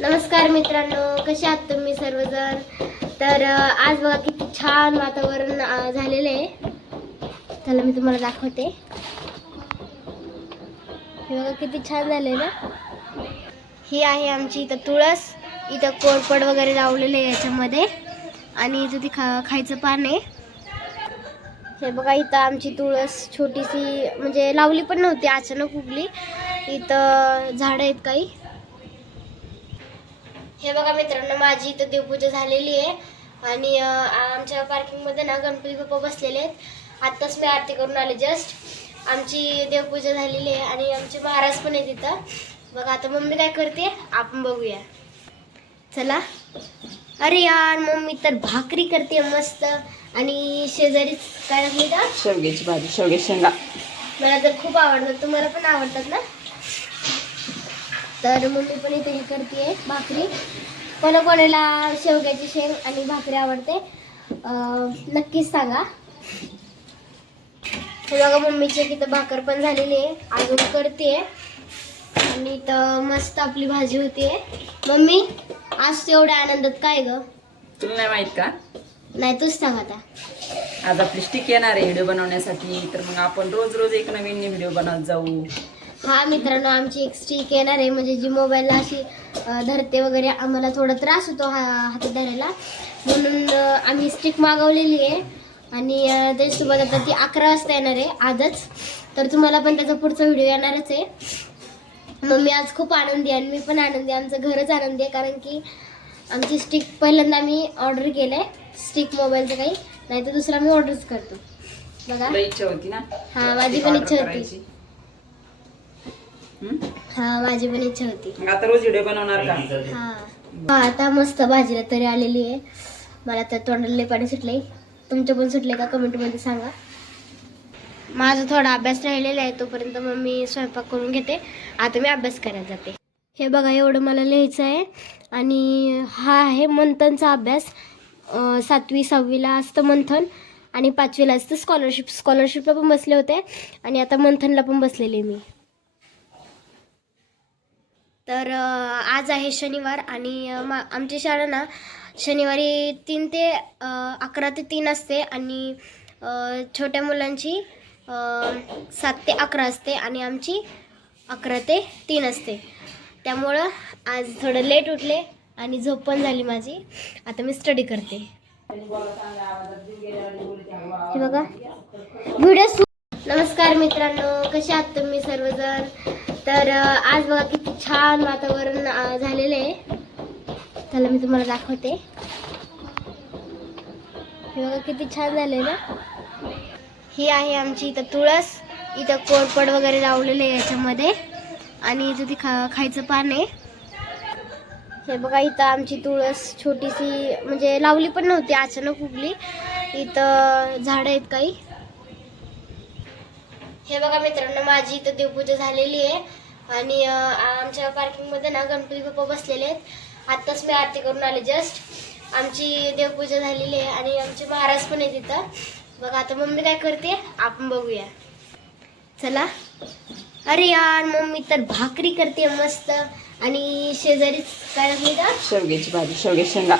नमस्कार मित्रांनो कसे आहात तुम्ही सर्वजण? तर आज बघा किती छान वातावरण झालेलं आहे. चला मी तुम्हाला दाखवते. हे बघा किती छान झाले ना? ही आहे आमची इथं तुळस. इथं कोरपड वगैरे लावलेलं आहे याच्यामध्ये. आणि इथं ती खा खायचं पान आहे. हे बघा इथं आमची तुळस छोटीशी म्हणजे लावली पण नव्हती अचानक उगली. इथं झाडं आहेत काही. हे बघा मित्रांनो माझी इथं देवपूजा झालेली आहे. आणि आमच्या पार्किंगमध्ये ना गणपती बाप्पा बसलेले आहेत. आत्ताच मी आरती करून आले जस्ट आमची देवपूजा झालेली आहे आणि आमचे महाराज पण आहेत इथं. बघा आता मम्मी काय करते? आपण बघूया. चला. अरे यार मम्मी तर भाकरी करते मस्त. आणि शेजारीच काय टाकली का शेवग्याची भाजी शेवगे शेंगा. मला तर खूप आवडतात. तुम्हाला पण आवडतात ना? तर मम्मी पण इथे हे करते भाकरी. कोणा कोणाला शेवग्याची शेंग आणि भाकरी आवडते नक्कीच सांगा. बघा मम्मीची तिथं भाकर पण झालेली आहे. अजून करते आणि इथं मस्त आपली भाजी होते मम्मी आज तेवढ्या आनंदात काय ग? तुला नाही माहीत का? नाही तूच सांग आता. आज आपली स्टिक येणार आहे व्हिडिओ बनवण्यासाठी. तर मग आपण रोज रोज एक नवीन व्हिडिओ बनवत जाऊ. हा मित्रांनो आमची एक स्टिक येणार आहे. म्हणजे जी मोबाईलला अशी धरते वगैरे आम्हाला थोडा त्रास होतो हा हातात धरायला. म्हणून आम्ही स्टिक मागवलेली आहे. आणि त्याच्यासोबत आता ती अकरा वाजता येणार आहे आजच. तर तुम्हाला पण त्याचा पुढचा व्हिडिओ येणारच आहे. मग मी आज खूप आनंदी आहे आणि मी पण आनंदी आहे. आमचं घरच आनंदी आहे कारण की आमची स्टिक पहिल्यांदा आम्ही ऑर्डर केलं आहे स्टिक मोबाईलचं काही. नाही तर दुसरा मी ऑर्डरच करतो. बघा. इच्छा होती ना. हा माझी पण इच्छा होती? हा माझी पण इच्छा होती. आता रोज व्हिडिओ बनवणार का? हा. हा, आता मस्त भाजीला तरी आलेली आहे. मला तर तोंडाला पाणी सुटलंय. तुमच्या पण सुटले का? कमेंटमध्ये सांगा. माझा थोडा अभ्यास राहिलेला आहे तोपर्यंत मग मी स्वयंपाक करून घेते. आता मी अभ्यास करायला जाते. हे बघा एवढं मला लिहायचं आहे. आणि हा आहे मंथनचा अभ्यास. अं, सातवी सहावीला असतं मंथन. आणि पाचवीला असतं स्कॉलरशिप स्कॉलरशिपला पण बसले होते. आणि आता मंथनला पण बसलेले मी. तर आज आहे शनिवार आणि मा आमची शाळा ना शनिवारी तीन ते अकरा ते तीन असते आणि छोट्या मुलांची सात ते अकरा असते आणि आमची अकरा ते तीन असते. त्यामुळं आज थोडं लेट उठले आणि झोप पण झाली माझी. आता मी स्टडी करते. हे बघा. व्हिडिओ नमस्कार मित्रांनो कसे आहात तुम्ही सर्वजण? तर आज बघा किती छान वातावरण झालेलं आहे. चला मी तुम्हाला दाखवते. हे बघा किती छान झाले ना? ही आहे आमची इथं तुळस. इथं कोरपड वगैरे लावलेलं आहे याच्यामध्ये. आणि इथं ती खा खायचं पान आहे. हे बघा इथं आमची तुळस छोटीशी म्हणजे लावली पण नव्हती अचानक उगली. इथं झाडं आहेत काही. हे बघा मित्रांनो माझी इथं देवपूजा झालेली आहे. आणि आमच्या पार्किंगमध्ये ना गणपती बाप्पा बसलेले आहेत. आत्ताच मी आरती करून आले जस्ट आमची देवपूजा झालेली आहे आणि आमचे महाराज पण आहेत इथं. बघा आता मम्मी काय करते आपण बघूया. चला. अरे यार मम्मी तर भाकरी करते मस्त. आणि शेजारीच काय शेवग्याची भाजी शेवगे शेंगा.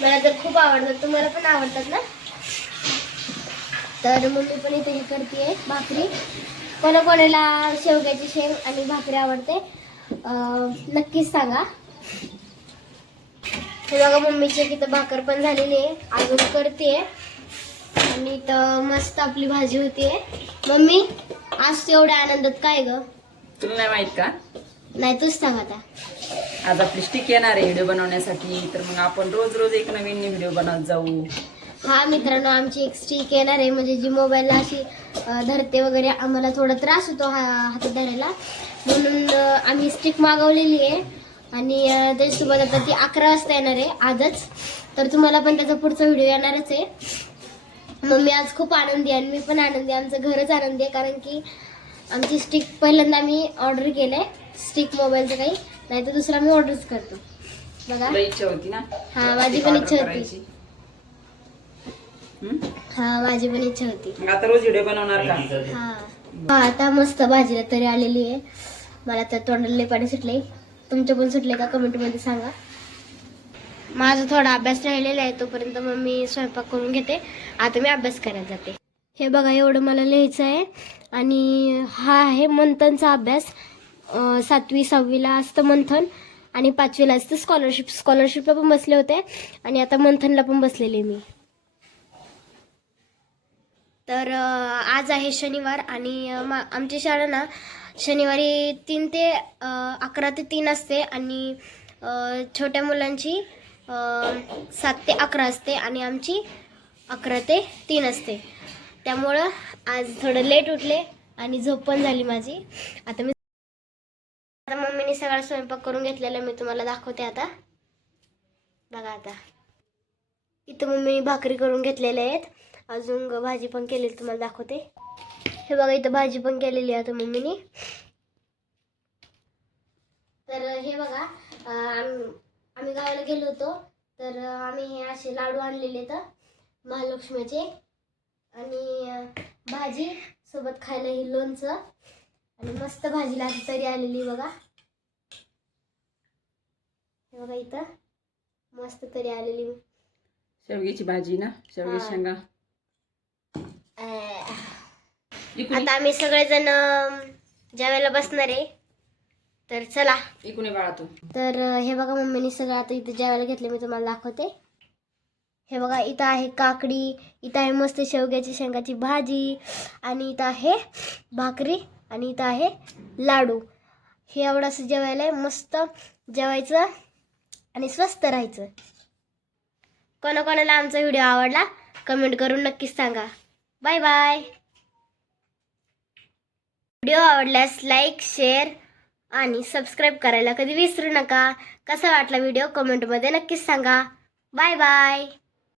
मला तर खूप आवडतात. तुम्हाला पण आवडतात ना? तर मम्मी पण इथे हे करते भाकरी. कोणा कोणाला शेवग्याची शेंग आणि भाकरी आवडते नक्कीच सांगा. हे बघा मम्मीची तिथं भाकर पण झालेली आहे. अजून करते आणि इथं मस्त आपली भाजी होतीये. मम्मी आज तेवढ्या आनंदात काय ग? तुला नाही माहीत का? नाही तूच सांग आता. आज आपली स्टिक येणार आहे व्हिडिओ बनवण्यासाठी. तर मग आपण रोज रोज एक नवीन व्हिडिओ बनवत जाऊ. हा मित्रांनो आमची एक स्टिक येणार आहे. म्हणजे जी मोबाईलला अशी धरते वगैरे आम्हाला थोडा त्रास होतो हा हातात धरायला. म्हणून आम्ही स्टिक मागवलेली आहे. आणि त्याच्यासोबत आता ती अकरा वाजता येणार आहे आजच. तर तुम्हाला पण त्याचा पुढचा व्हिडिओ येणारच आहे. मग मी आज खूप आनंदी आहे आणि मी पण आनंदी आहे. आमचं घरच आनंदी आहे कारण की आमची स्टिक पहिल्यांदा आम्ही ऑर्डर केलं आहे स्टिक मोबाईलचं काही. नाही तर दुसरा मी ऑर्डरच करतो. बघा. इच्छा होती ना. हा माझी पण इच्छा होती? हा माझी पण इच्छा होती. आता रोज व्हिडिओ बनवणार का? हा. हा, आता मस्त भाजीला तरी आलेली आहे. मला तर तोंडाला पाणी सुटलंय. तुमचे पण सुटले का? कमेंटमध्ये सांगा. माझा थोडा अभ्यास राहिलेला आहे तोपर्यंत मग मी स्वयंपाक करून घेते. आता मी अभ्यास करायला जाते. हे बघा एवढं मला लिहायचं आहे. आणि हा आहे मंथनचा अभ्यास. अं, सातवी सहावीला असतं मंथन. आणि पाचवीला असतं स्कॉलरशिप स्कॉलरशिपला पण बसले होते. आणि आता मंथनला पण बसलेले मी. तर आज आहे शनिवार आणि मा आमची शाळा ना शनिवारी तीन ते अकरा ते तीन असते आणि छोट्या मुलांची सात ते अकरा असते आणि आमची अकरा ते तीन असते. त्यामुळं आज थोडं लेट उठले आणि झोप पण झाली माझी. आता मी आता मम्मीने सगळा स्वयंपाक करून घेतलेला मी तुम्हाला दाखवते आता. बघा आता. इथं मम्मीने भाकरी करून घेतलेल्या आहेत. अजून भाजी पण केलेली तुम्हाला दाखवते. हे बघा इथं भाजी पण केलेली आहे आता मम्मीने. तर हे बघा आम्ही गावाला गेलो होतो. तर आम्ही हे असे लाडू आणलेले तर महालक्ष्मीचे. आणि भाजी सोबत खायला ही लोणचं. आणि मस्त भाजीला अशी तरी आलेली बघा. हे बघा इथं मस्त तरी आलेली. शेवग्याची भाजी ना? शेवग्याची. शेंगा अं, इकडे आता आम्ही सगळेजण जेवायला बसणार आहे तर चला. इकडे बाळा तू. तर हे बघा मम्मीने सगळं आता इथं जेवायला घेतले मी तुम्हाला दाखवते. हे बघा इथं आहे काकडी इथं आहे मस्त शेवग्याची शेंगाची भाजी आणि इथं आहे भाकरी आणि इथं आहे लाडू. हे एवढं असं जेवायला आहे मस्त जेवायचं आणि स्वस्त राहायचं. कोणाकोणाला आमचा व्हिडिओ आवडला कमेंट करून नक्कीच सांगा. Bye bye. व्हिडिओ आवडल्यास लाईक शेअर आणि सबस्क्राईब करायला कधी विसरू नका. कसा वाटला व्हिडिओ कमेंटमध्ये नक्कीच सांगा. Bye bye.